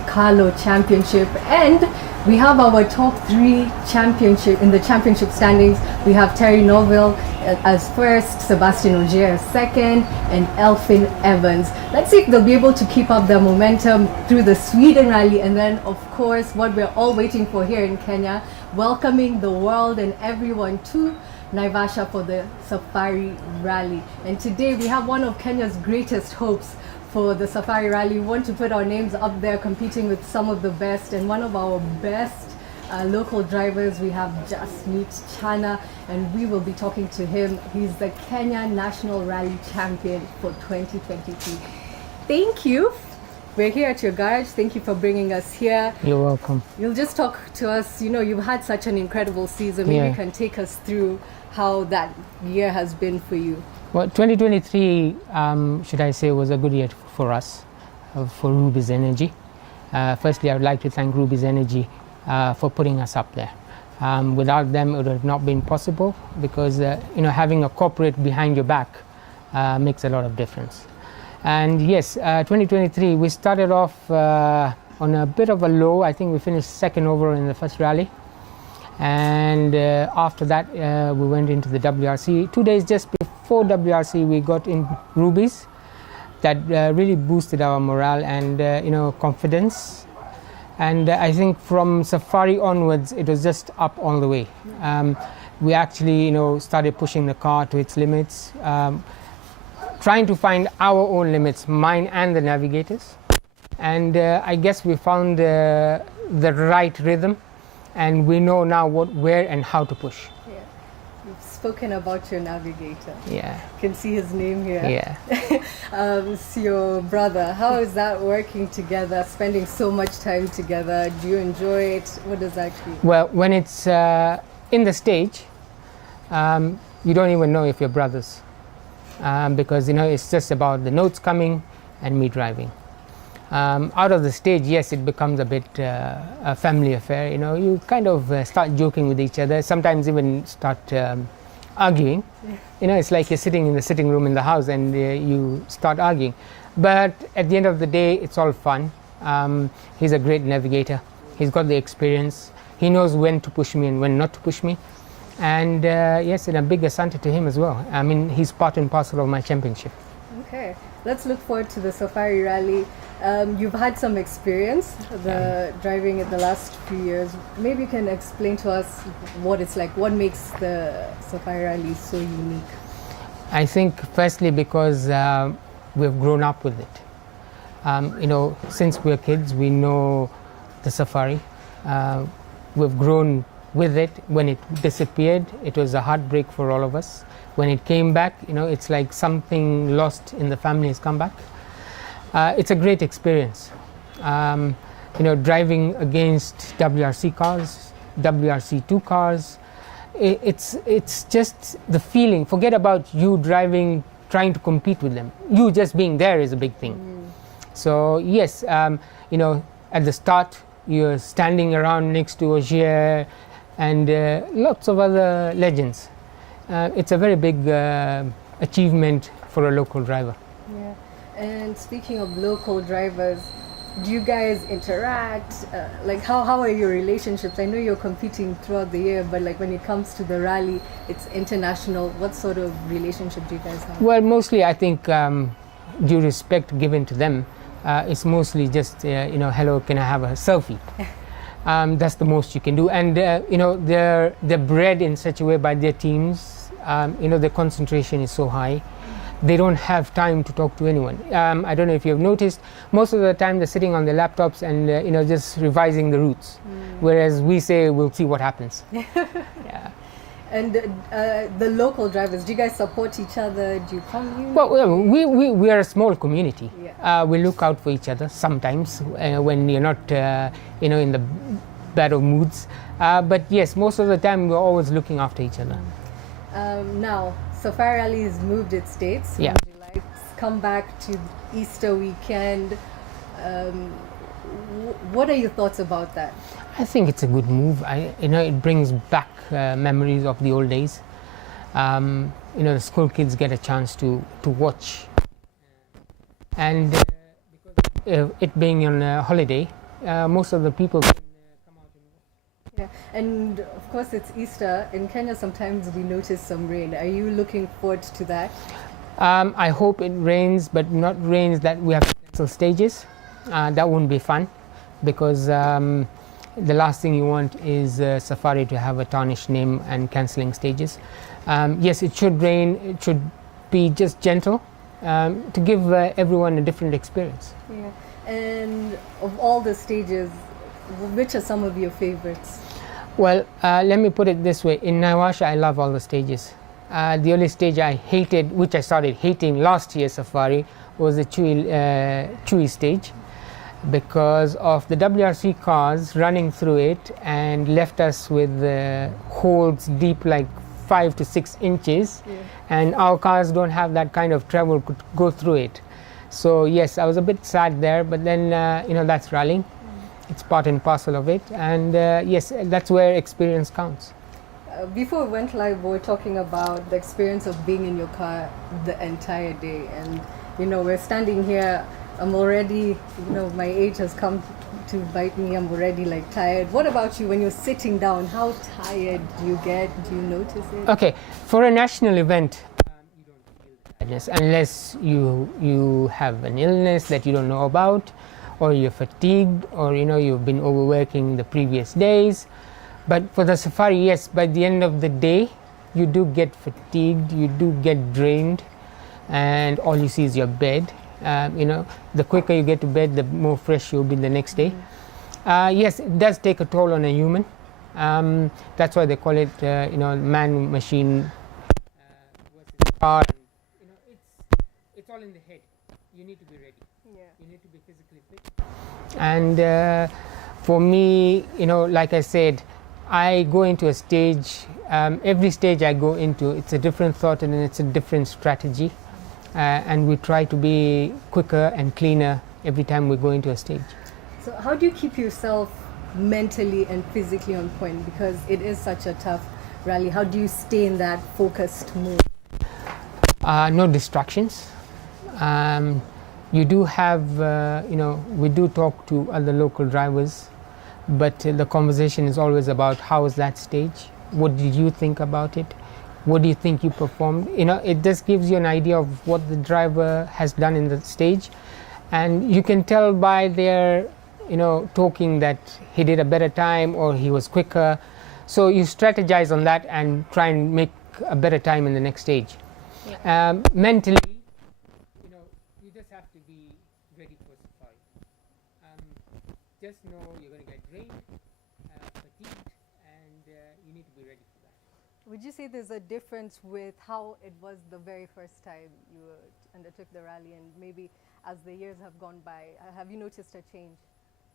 Carlo Championship, and we have our top three championship in the championship standings. We have Terry Norville as first, Sebastian Ogier as second, and Elfin Evans. Let's see if they'll be able to keep up their momentum through the Sweden Rally, and then of course what we're all waiting for here in Kenya, welcoming the world and everyone to Naivasha for the Safari Rally. And today we have one of Kenya's greatest hopes for the Safari Rally. We want to put our names up there competing with some of the best, and one of our best local drivers, we have Jasmeet Chana, and we will be talking to him. He's the Kenya National Rally Champion for 2023. Thank you. We're here at your garage. Thank you for bringing us here. You're welcome. You'll just talk to us, you've had such an incredible season. Maybe you can take us through how that year has been for you. Well, 2023, should I say, was a good year for us, for Ruby's Energy. Firstly, I would like to thank Ruby's Energy for putting us up there. Without them, it would have not been possible because, having a corporate behind your back makes a lot of difference. And yes, 2023, we started off on a bit of a low. I think we finished second overall in the first rally. And after that, we went into the WRC. 2 days just before WRC, we got in Rubies. That really boosted our morale and confidence. And I think from Safari onwards, it was just up all the way. We actually, started pushing the car to its limits, trying to find our own limits, mine and the navigators. And I guess we found the right rhythm. And we know now where and how to push. Yeah. You've spoken about your navigator. Yeah. You can see his name here. Yeah. It's your brother. How is that working together, spending so much time together? Do you enjoy it? What does that feel? Well, when it's in the stage, you don't even know if you're brothers. Because, it's just about the notes coming and me driving. Out of the stage, yes, it becomes a bit a family affair. You kind of start joking with each other, sometimes even start arguing. It's like you're sitting in the sitting room in the house and you start arguing. But at the end of the day, it's all fun. He's a great navigator. He's got the experience. He knows when to push me and when not to push me. And yes, and a big asante to him as well. I mean, he's part and parcel of my championship. Okay, let's look forward to the Safari Rally. You've had some experience driving in the last few years. Maybe you can explain to us what it's like. What makes the Safari Rally so unique? I think firstly because we've grown up with it. Since we're kids, we know the Safari. We've grown with it. When it disappeared, it was a heartbreak for all of us. When it came back, it's like something lost in the family has come back. It's a great experience. Driving against WRC cars, WRC2 cars, it's just the feeling. Forget about you driving, trying to compete with them. You just being there is a big thing. So yes, at the start, you're standing around next to Ogier and lots of other legends. It's a very big achievement for a local driver. Yeah. And speaking of local drivers, do you guys interact? How are your relationships? I know you're competing throughout the year, but when it comes to the rally, it's international. What sort of relationship do you guys have? Well, mostly I think due respect given to them, it's mostly just, hello, can I have a selfie? That's the most you can do. And, they're bred in such a way by their teams. Their concentration is so high. They don't have time to talk to anyone. I don't know if you've noticed, most of the time they're sitting on their laptops and, just revising the routes. Whereas we say, we'll see what happens. Yeah. And the local drivers, do you guys support each other? Do you come? Well, we are a small community. Yeah. We look out for each other sometimes when you're not, in the bad of moods. But yes, most of the time we're always looking after each other. Now, Safari Rally has moved its dates. Yeah. It's come back to Easter weekend. What are your thoughts about that? I think it's a good move. It brings back memories of the old days. The school kids get a chance to watch. And because it being on a holiday, most of the people can come out and watch. Yeah, and of course it's Easter. In Kenya, sometimes we notice some rain. Are you looking forward to that? I hope it rains, but not rains that we have to cancel stages. That wouldn't be fun, because the last thing you want is Safari to have a tarnished name and cancelling stages. Yes, it should rain. It should be just gentle to give everyone a different experience. Yeah, and of all the stages, which are some of your favorites? Well, let me put it this way. In Naivasha, I love all the stages. The only stage I hated, which I started hating last year Safari, was the Chui stage, because of the WRC cars running through it and left us with holes deep like 5 to 6 inches, yeah. And our cars don't have that kind of travel to go through it. So yes, I was a bit sad there, but then that's rallying. It's part and parcel of it, and yes, that's where experience counts. Before we went live, we were talking about the experience of being in your car the entire day, and we're standing here. I'm already, my age has come to bite me. I'm already like tired. What about you? When you're sitting down, how tired do you get? Do you notice it? Okay, for a national event, you don't feel the tiredness unless you have an illness that you don't know about, or you're fatigued, or you've been overworking the previous days. But for the Safari, yes, by the end of the day, you do get fatigued, you do get drained, and all you see is your bed. The quicker you get to bed, the more fresh you'll be the next day. Yes, it does take a toll on a human. That's why they call it, man-machine versus car. It's all in the head. You need to be ready. Yeah. You need to be physically fit. And for me, like I said, I go into a stage. Every stage I go into, it's a different thought and it's a different strategy. And we try to be quicker and cleaner every time we go into a stage. So how do you keep yourself mentally and physically on point, because it is such a tough rally? How do you stay in that focused mood? No distractions. You do have, we do talk to other local drivers, but the conversation is always about how was that stage? What did you think about it? What do you think you performed? It just gives you an idea of what the driver has done in the stage, and you can tell by their, talking that he did a better time or he was quicker. So you strategize on that and try and make a better time in the next stage. Yeah. Mentally, you just have to be ready for Safari. Just know you're going to get drained, fatigued, and you need to be ready for that. Would you say there's a difference with how it was the very first time you undertook the rally, and maybe as the years have gone by, have you noticed a change?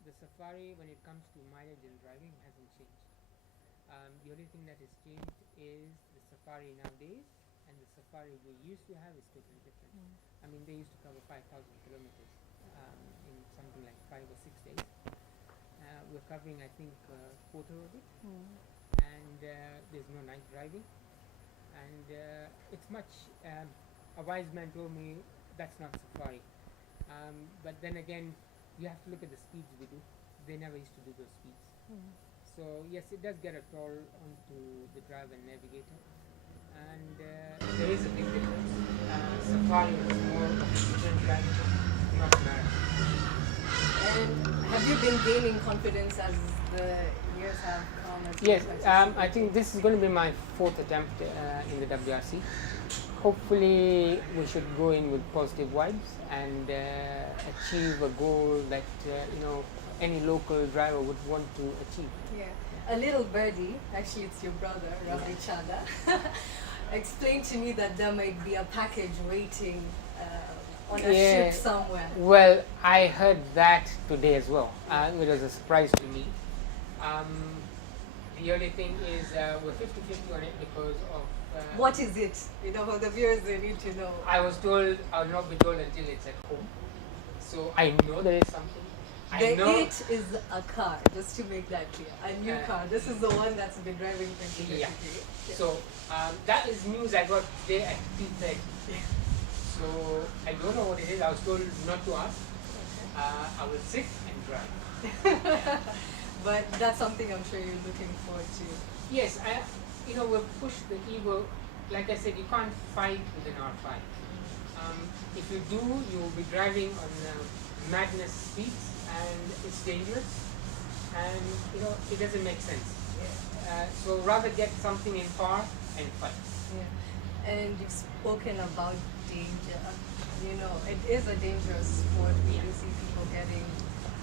The Safari, when it comes to mileage and driving, hasn't changed. The only thing that has changed is the Safari nowadays, and the Safari we used to have is totally different. I mean, they used to cover 5,000 kilometers in something like 5 or 6 days. We're covering, I think, a quarter of it. And there's no night driving, and it's much, a wise man told me that's not Safari, but then again you have to look at the speeds we do. They never used to do those speeds. So yes, it does get a toll onto the driver and navigator, and there is a big difference. Safari is more of a sprint driving, not marathon. And have you been gaining confidence as the years have come? Yes, I think this is going to be my 4th attempt in the WRC. Hopefully we should go in with positive vibes and achieve a goal that any local driver would want to achieve. Yeah, a little birdie, actually it's your brother, Jasmeet Chana, explained to me that there might be a package waiting on a ship somewhere. Well, I heard that today as well. It was a surprise to me. The only thing is we're 50-50 on it because of... what is it? For the viewers, they need to know. I was told I'll not be told until it's at home. So I know there is something. It is a car, just to make that clear. A new car. This is the one that's been driving for 20 years. Yeah. So that is news I got today at 2:30. So I don't know what it is. I was told not to ask. I will sit and drive. but that's something I'm sure you're looking forward to. Yes, we'll push the ego. Like I said, you can't fight with an R5. If you do, you will be driving on madness speeds, and it's dangerous, and it doesn't make sense. So rather get something in par and fight. Yeah. And you've spoken about danger. It is a dangerous sport. We do see people getting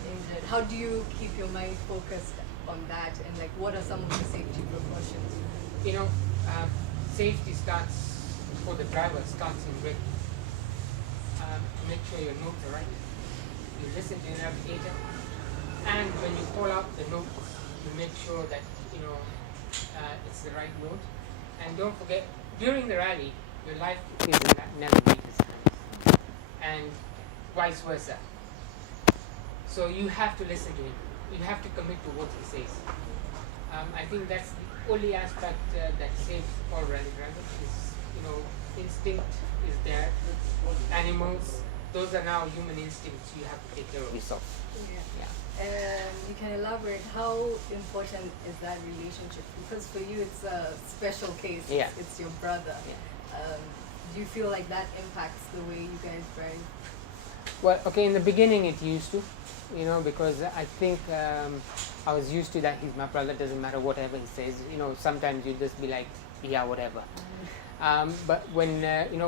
injured. How do you keep your mind focused on that, and what are some of the safety precautions? Safety starts for the driver, starts in braking. Make sure your notes are right. You listen to your navigator, and when you call out the note, you make sure that it's the right note. And don't forget, during the rally, your life is in that navigator's hands, and vice versa. So you have to listen to him. You have to commit to what he says. I think that's the only aspect that saves all rally drivers. Instinct is there. Animals, those are now human instincts. You have to take care of yourself. Yeah. You can elaborate how important is that relationship? Because for you, it's a special case. Yeah. It's your brother. Yeah. Do you feel like that impacts the way you guys drive? Well, okay, in the beginning it used to, because I think I was used to that he's my brother, doesn't matter whatever he says. Sometimes you just be like, yeah, whatever. But when,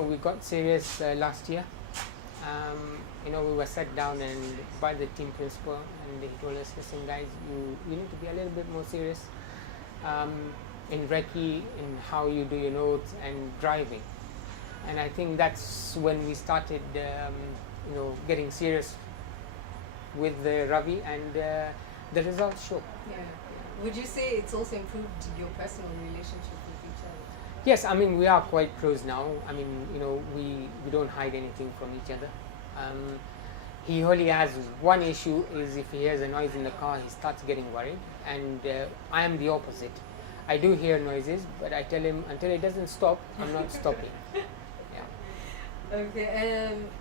we got serious last year, we were sat down and by the team principal, and he told us, listen guys, you need to be a little bit more serious in recce, in how you do your notes and driving. And I think that's when we started getting serious with the Ravi, and the results show. Yeah. Would you say it's also improved your personal relationship with each other? Yes, we are quite close now. We don't hide anything from each other. He only has one issue, is if he hears a noise in the car, he starts getting worried, and I am the opposite. I do hear noises, but I tell him until it doesn't stop, I'm not stopping. Yeah. Okay,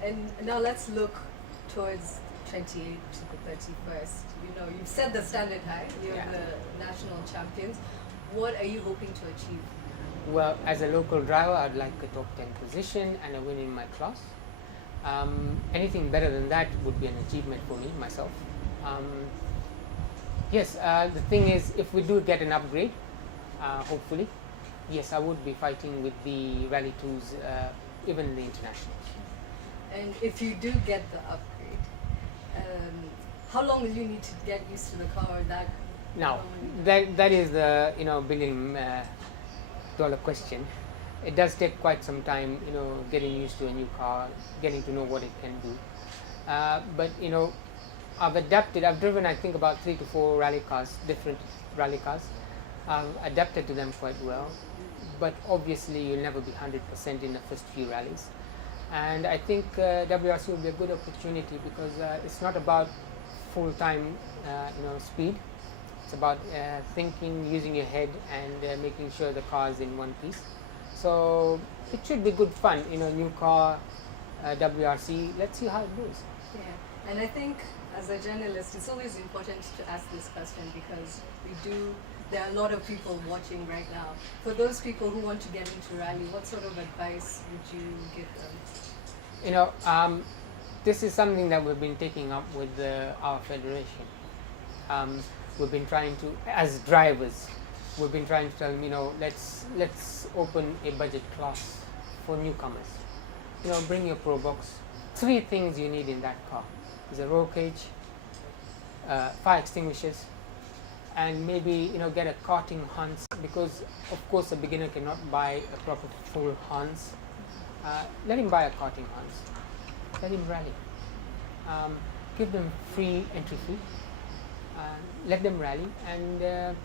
and now let's look towards 28th to the 31st. You've set the standard high. You're the national champions. What are you hoping to achieve? Well, as a local driver, I'd like a top 10 position and a win in my class. Anything better than that would be an achievement for me, myself. Yes, the thing is, if we do get an upgrade, hopefully, yes, I would be fighting with the Rally 2s, even the internationals. And if you do get the upgrade, how long will you need to get used to the car? Now, that is the $1 billion question. It does take quite some time, getting used to a new car, getting to know what it can do. But I've adapted. I've driven, I think, about 3 to 4 rally cars, different rally cars. I've adapted to them quite well. But obviously, you'll never be 100% in the first few rallies. And I think WRC will be a good opportunity, because it's not about full-time, speed. It's about thinking, using your head, and making sure the car is in one piece. So it should be good fun, new car, WRC. Let's see how it goes. Yeah, and I think as a journalist, it's always important to ask this question, because there are a lot of people watching right now. For those people who want to get into rally, what sort of advice would you give them? This is something that we've been taking up with our federation. We've been trying to, as drivers, we've been trying to tell them, let's open a budget class for newcomers. Bring your Pro Box. 3 things you need in that car: is a roll cage, fire extinguishers, and maybe get a karting Hans, because of course a beginner cannot buy a proper full Hans. Let him buy a karting Hans. Let him rally. Give them free entry fee. Let them rally, and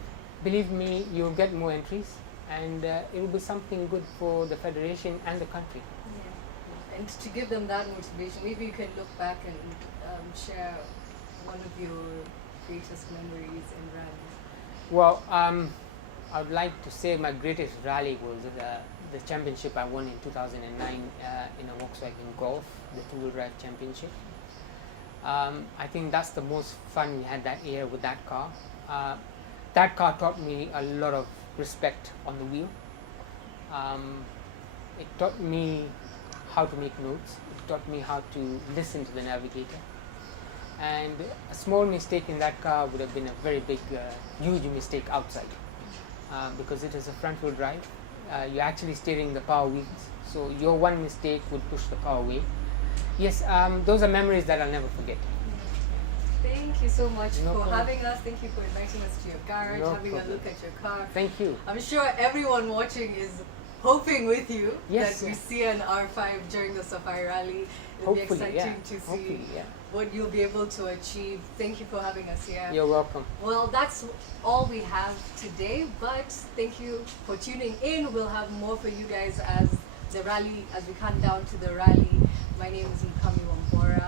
believe me, you'll get more entries, and it will be something good for the federation and the country. Yeah. And to give them that motivation, maybe you can look back and share one of your greatest memories in rally. Well, I would like to say my greatest rally was the championship I won in 2009 in a Volkswagen Golf, the two-wheel drive championship. I think that's the most fun we had that year with that car. That car taught me a lot of respect on the wheel. It taught me how to make notes. It taught me how to listen to the navigator. And a small mistake in that car would have been a very big, huge mistake outside, because it is a front wheel drive. You're actually steering the power wheels, so your one mistake would push the car away. Yes, those are memories that I'll never forget. Thank you so much No for problem. having us. Thank you for inviting us to your garage, No having problem. a look at your car. Thank you. I'm sure everyone watching is hoping with you Yes, that we yeah. see an R5 during the Safari Rally. It'll be Hopefully, exciting yeah. to see Hopefully, yeah. what you'll be able to achieve. Thank you for having us here. You're welcome. Well, that's all we have today, but thank you for tuning in. We'll have more for you guys as the rally, as we come down to the rally. My name is Mkami Wambora.